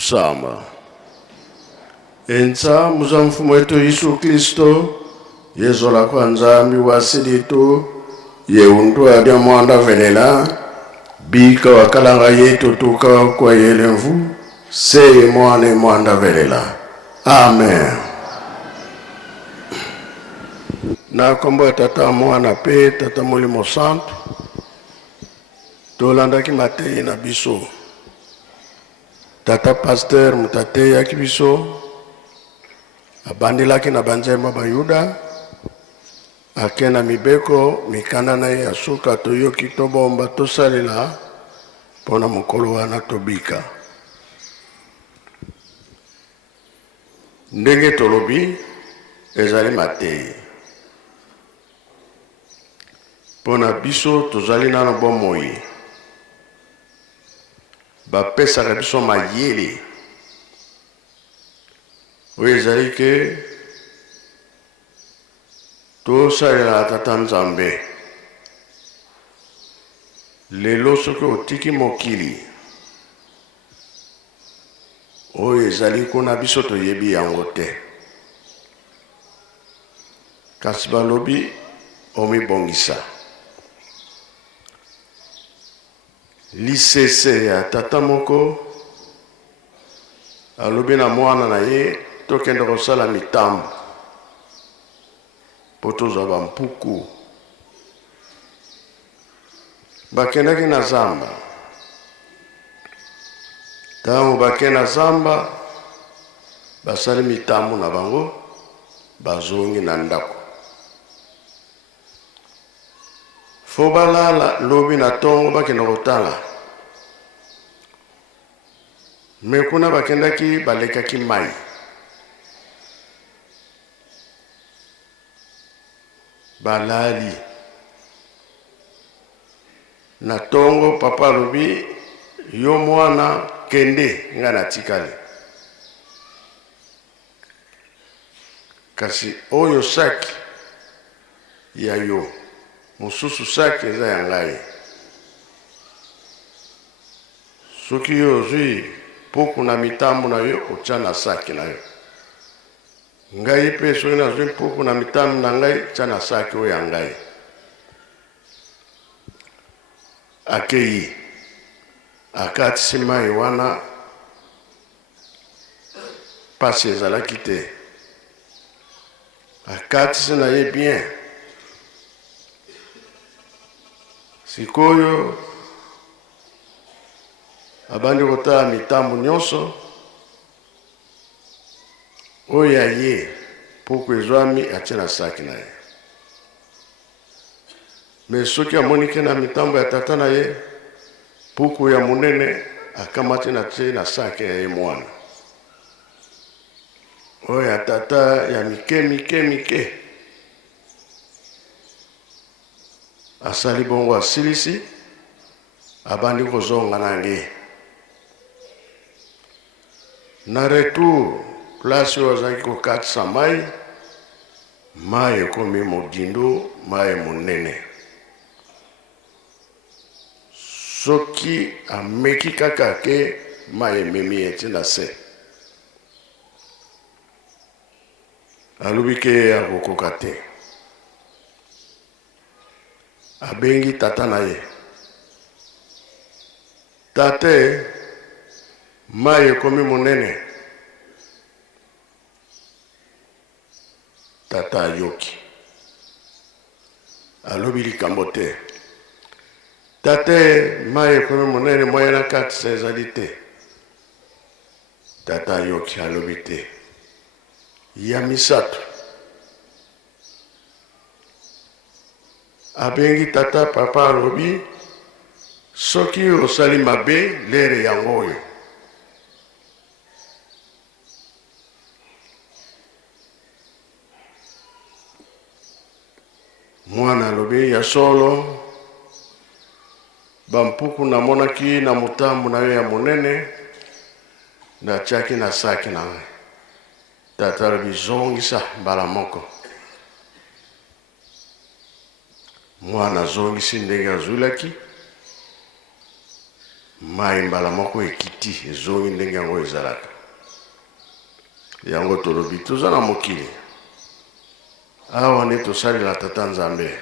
Tusama. Enza muza mfumo wetu Yesu Kristo, Yesu la kwanza miwasilitu, yeundu adia mwanda velela, bika wakalanga yetu tuka kwa yelemvu, se mwane mwanda velela. Amen. Na kombo tata mwana pe, tata mulimo santo, tolanda ki matei na biso. Tata pasteur mutate ya kibiso, abandilaki na banzema bayuda, akena mibeko mikanda na ye asuka toyoki tobomba tosalela pona mukolo wana tobika. Ndenge tolobi ezali matei. Pona biso tozali nano bomoi. Bapesaka biso mayele oyo ezali ke tosalela tata Nzambe. Lelo soki otiki mokili oyo ezali kuna biso toyebi yango te, kasi balobi omibongisa. Lisese ya tata moko alobi na mwana na ye tokende kosala mitambo po tozwa bampuku. Bakendaki na zamba. Tango bakende na zamba basali mitambo na bango, bazongi na ndako. Fo balala lobi na tongo bakende kotala. Me kuna bakendaki balekaki mai. Balali. Na tongo papa lobi yo mwana kende nga na tikali. Kasi oyo saki ya yo. Mususu saki eza ya ngai. Soki yo zui puku na mitambo na yo otya na saki na yo. Ngai pe soki na zui puku na mitambo na ngai tya na saki oyo ya ngai. Akei akatisi mai wana pasi ezalaki te. Akatisi na ye bien. Sikoyo abandi kotala mitambo nyonso oyo ya ye puku ezwami atye na saki na ye. Me soki amonike na mitambo ya tata na ye, puku ya munene akamati na tye na saki ya ye mwana. Oyo ya tata ya mike. Asali bongo asilisi, abandi kozonga nange. Na retour, place oyo azalaki kokatisa mai, mai ekomi modindo, mai munene. Soki ameki kaka ke mai ememi eti na se. Alubi ke akokoka te. Abengi tata na ye. Tate, mai ekomi monene. Tata ayoki. Alobi likambo te. Tate, mai ekomi monene moya na katisa ezali te. Tata ayoki alobi te. Ya misato. Abengi tata papa alobi soki osali mabe lere yango oyo. Mwana alobi ya solo bampuku na monaki na mutambu na yo ya monene na tiaki na saki na ngai. Tata alobi zongisa mbala moko. Mwana zongisi ndenge azulaki. mai mbala moko ekiti ezongi ndenge yango ezalaka. Yango tolobi toza na mokili awa nde tosalela tata Nzambe.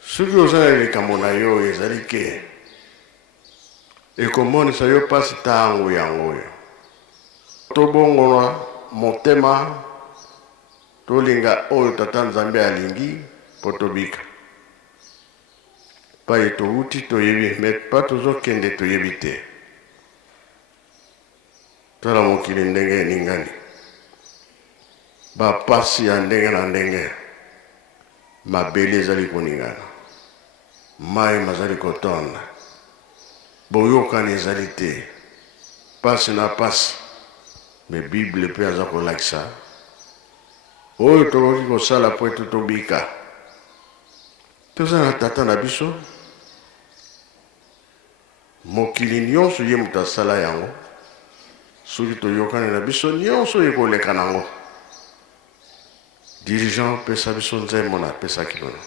Soki oza na likambo na yo ezali ke ekomonisa yo mpasi ntango yango oyo tobongola motema tolinga oyo tata Nzambe alingi mpo tobika. Pa touti toyebi me pa tozokende toyebi te. Tala mokili ndenge eningani, bapasi ya ndenge na ndenge, mabele ezali koningana, mai mazali kotonda, boyokani ezali te, pasi na pasi. Me Bible mpe aza kolakisa oyo tokoki kosala po ete tobika. Toza na tata na biso, mokili nyonso ye moto asala yango. Soki toyokani na biso nyonso ekoleka nango. Dirigeant pesa biso nzembo na pesaki bono.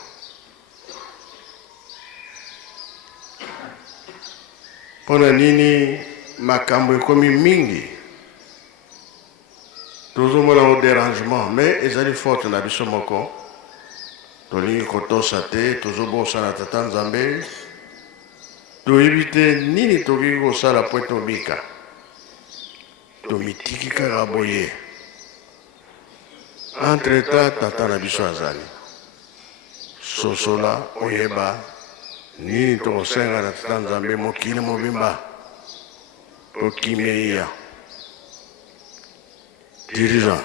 Pona nini makambo ekomi mingi tozomona o dérangement mais ezali faute na biso moko. Tolingi kotosa te, tozobosa na tata Nzambe. Toyebi te nini tokoki kosala po tobika. Tomitiki kaka boye. Entre temps tata na biso azali. Sosola oyeba nini tokosenga na tata Nzambe mokili mobimba okimia. Dirigeant.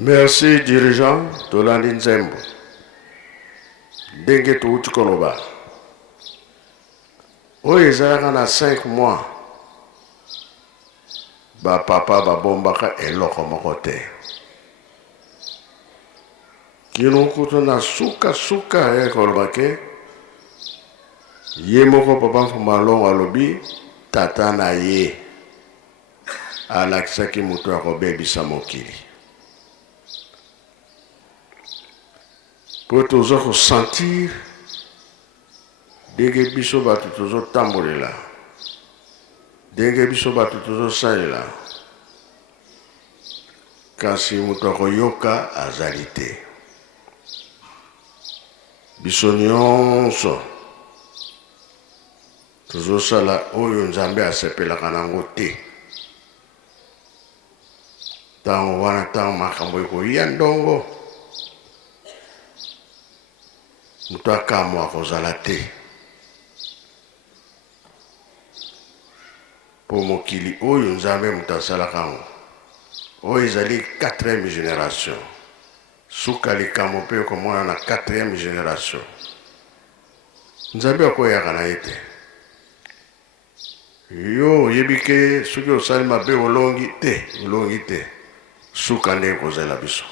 Merci dirigeant Tolandi Nzembo. Ndenge touti koloba. Oyo ezalaka na 5 mois. Ba papa ba bombaka eloko moko te. kino kutu na suka kolobake ye moko papa Mfumalongo alobi tata na ye alakisaki mutu akobebisa mokili po toza kosentir ndenge biso bato tozotambolela ndenge biso bato tozosalela kasi mutu akoyoka azali te biso nyonso tozosala oyo Nzambe asepelaka nango te ntango wana ntango makambo ekoya ndongo mutu akamwa akozala te po mokili oyo Nzambe mutu asalaka ngo oyo ezali 4e génération suka likambo mpe okomona na 4e génération Nzambe akoyaka na ye te yo oyebi ke soki osali mabe olongi te suka nde ekozela biso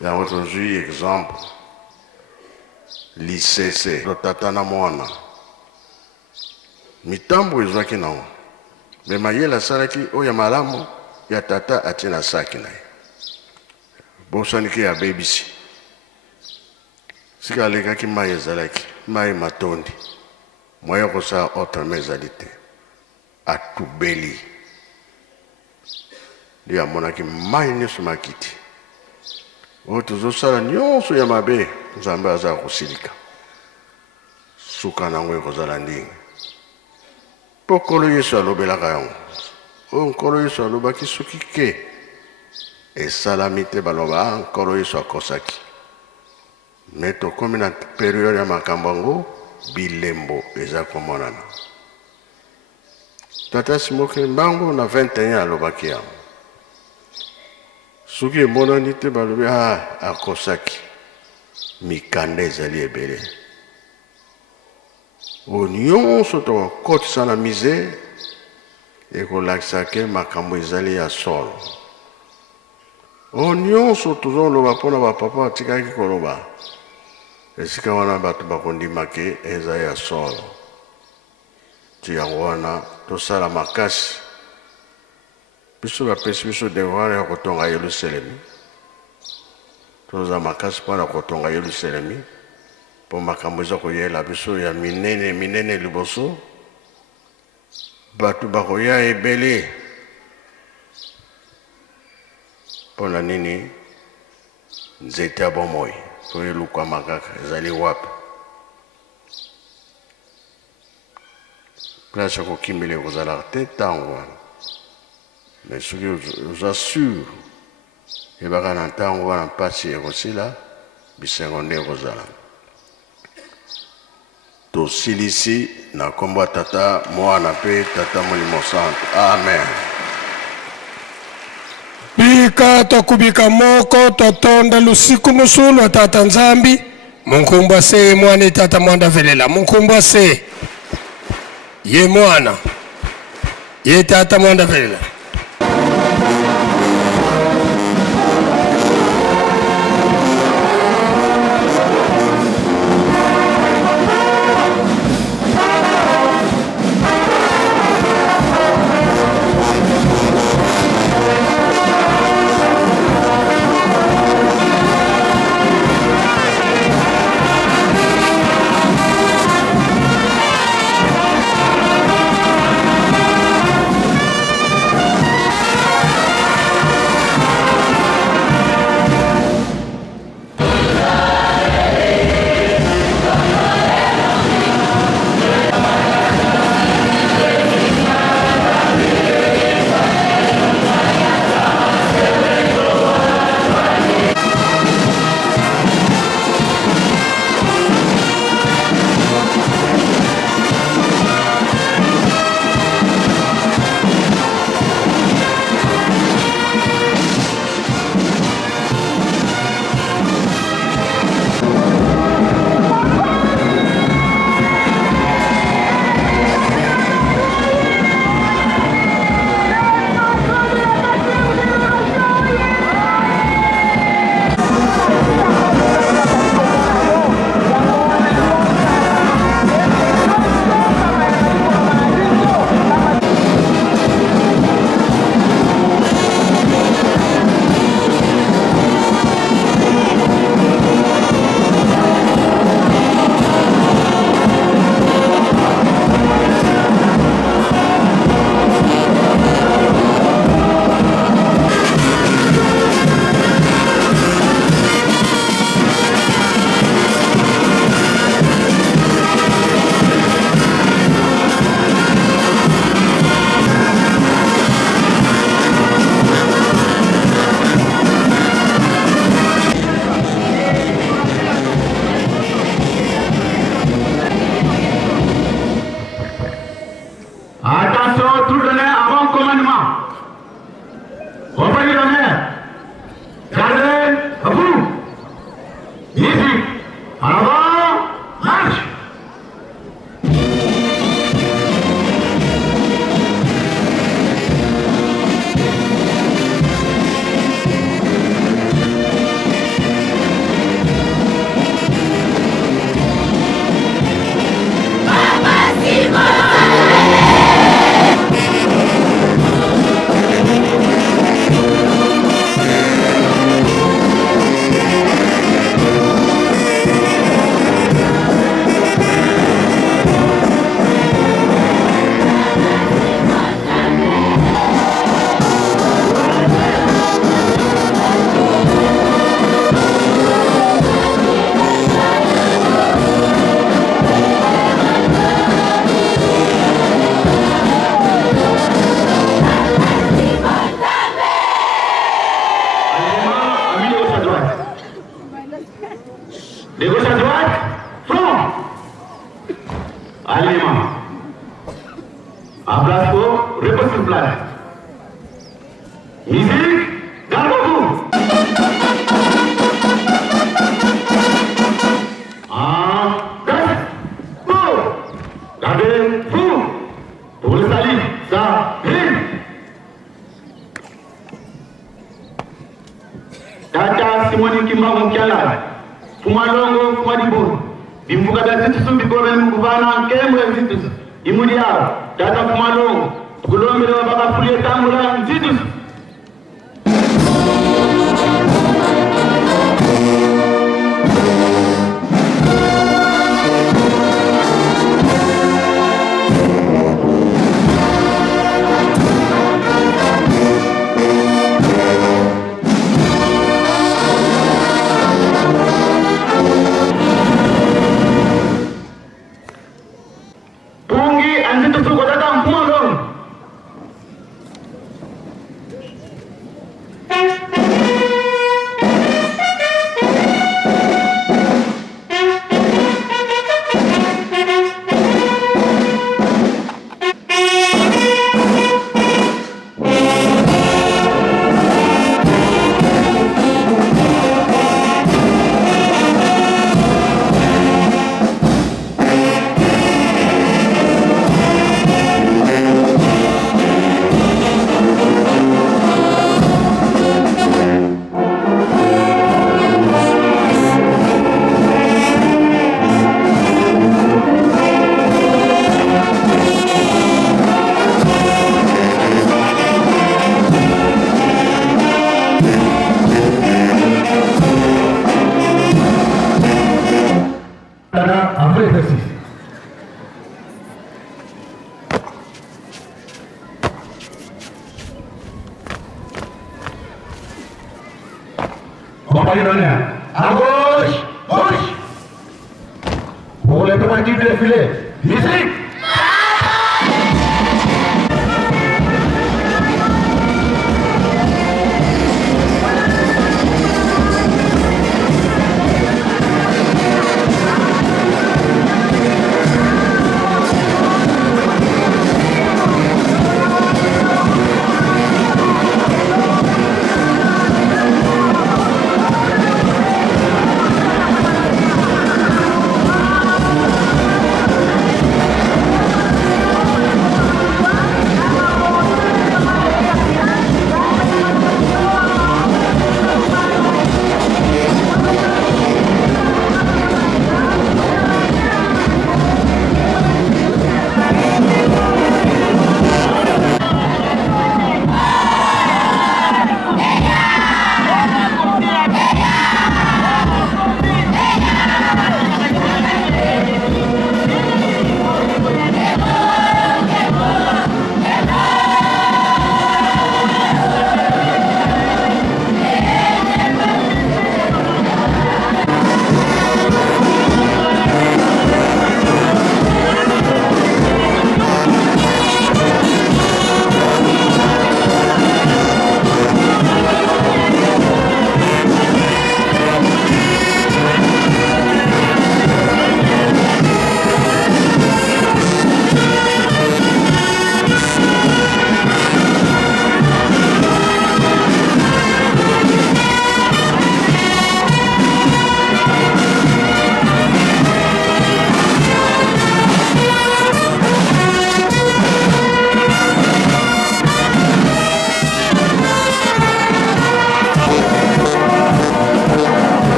yango tozwi exemple lisese tata na mwana mitambo ezwaki nango me mayele asalaki oyo ya malamu ya tata atie na saki na ye bosaniki abebisi sika alekaki mai ezalaki mai matondi moya kosala autrement ezali te atubeli nde amonaki mai nyonso makiti oyo tozosala nyonso ya mabe Nzambe aza kosilika suka nango ekozala ndenge mpo Nkolo Yesu alobelaka yango oyo Nkolo Yesu alobaki soki ke esalami te baloba Nkolo Yesu akosaki me tokomi na periode ya makambo yango bilembo eza komonana tata Simoki Mbangu na 21 alobaki yango soki emonani te balobi akosaki mikanda ezali ebele oyo nyonso tokotisa na misere ekolakisa ke makambo ezali ya solo oyo nyonso tozoloba mpona bapapa batikaki koloba esika wana bato bakondima ke eza ya solo ti yango wana tosala makasi biso bapesi biso devoir ya kotonga Yelusalemi toza makasi mpona kotonga Yelusalemi mpo makambo eza koyela biso ya minene liboso bato bakoya ebele mpona nini nzete ya bomoi to elukwama kaka ezali wapi place ya kokimela ekozalaka te ntango wana me soki oza sur ebaka na ntango wana mpasi ekosila bisengo nde ekozala tosilisi na kombo ya tata mwana mpe tata molimo santo amen bika tokubika moko totonda lusiku musulu wa tata Nzambi munkumba se mwana tata mwanda velela munkumba se ye mwana ye tata mwanda velela Alima. Abraço pour reposer place. Musique, gardez-vous. Gardez-vous. Pour le salut, ça rime. Tata Simoni Kimbangu Kiala. Fumalongo Fumadiburu. Bimbuka da zitu sumbi bora mkuvana kemwe zitu. Imudi yao. Tata Fumalongo. Kulombe wa baba fulie tambula zitu. À gauche, gauche. Pour les thématiques de défilé, musique.